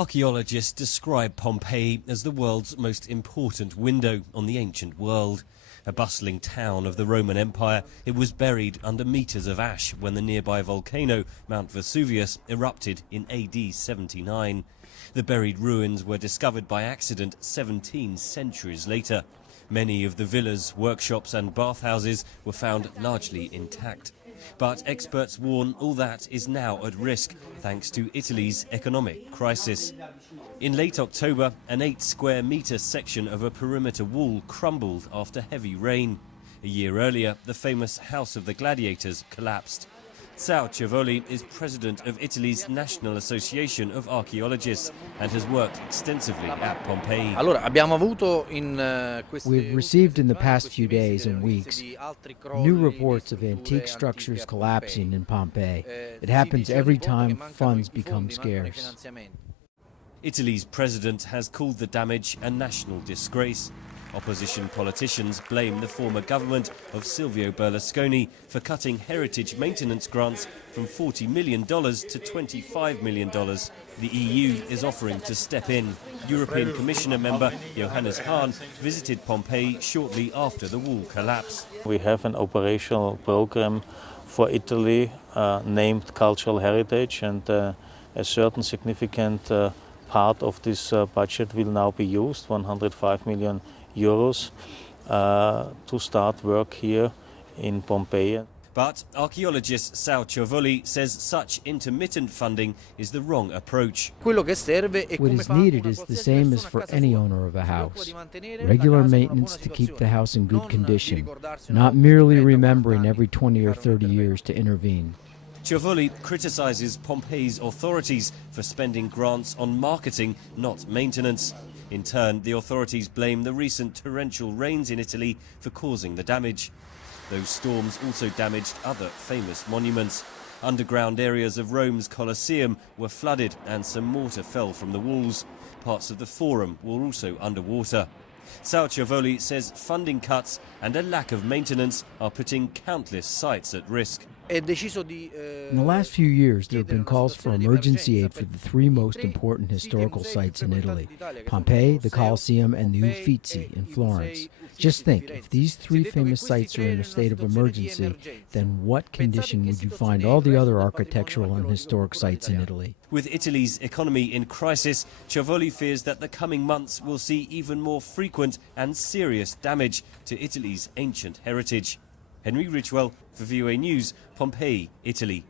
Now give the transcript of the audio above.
Archaeologists describe Pompeii as the world's most important window on the ancient world. A bustling town of the Roman Empire, it was buried under meters of ash when the nearby volcano, Mount Vesuvius, erupted in AD 79. The buried ruins were discovered by accident 17 centuries later. Many of the villas, workshops and bathhouses were found largely intact. But experts warn all that is now at risk thanks to Italy's economic crisis. In late October, an 8-square-metre section of a perimeter wall crumbled after heavy rain. A year earlier, the famous House of the Gladiators collapsed. Archaeologists is president of Italy's National Association of Archaeologists and has worked extensively at Pompeii. We've received in the past few days and weeks new reports of antique structures collapsing in Pompeii. It happens every time funds become scarce. Italy's president has called the damage a national disgrace. Opposition politicians blame the former government of Silvio Berlusconi for cutting heritage maintenance grants from $40 million to $25 million. The EU is offering to step in. European Commissioner member Johannes Hahn visited Pompeii shortly after the wall collapse. We have an operational program for Italy named Cultural Heritage, and a certain significant part of this budget will now be used, 105 million euros, to start work here in Pompeii. But archaeologist Sao Ciovoli says such intermittent funding is the wrong approach. What is needed is the same as for any owner of a house. Regular maintenance to keep the house in good condition, not merely remembering every 20 or 30 years to intervene. Ciovoli criticizes Pompeii's authorities for spending grants on marketing, not maintenance. In turn, the authorities blame the recent torrential rains in Italy for causing the damage. Those storms also damaged other famous monuments. Underground areas of Rome's Colosseum were flooded and some mortar fell from the walls. Parts of the Forum were also underwater. Sao Ciovoli says funding cuts and a lack of maintenance are putting countless sites at risk. In the last few years, there have been calls for emergency aid for the three most important historical sites in Italy: Pompeii, the Colosseum, and the Uffizi in Florence. Just think, if these three famous sites are in a state of emergency, then what condition would you find all the other architectural and historic sites in Italy? With Italy's economy in crisis, Ciovoli fears that the coming months will see even more frequent and serious damage to Italy's ancient heritage. Ridgwell for VOA News, Pompeii, Italy.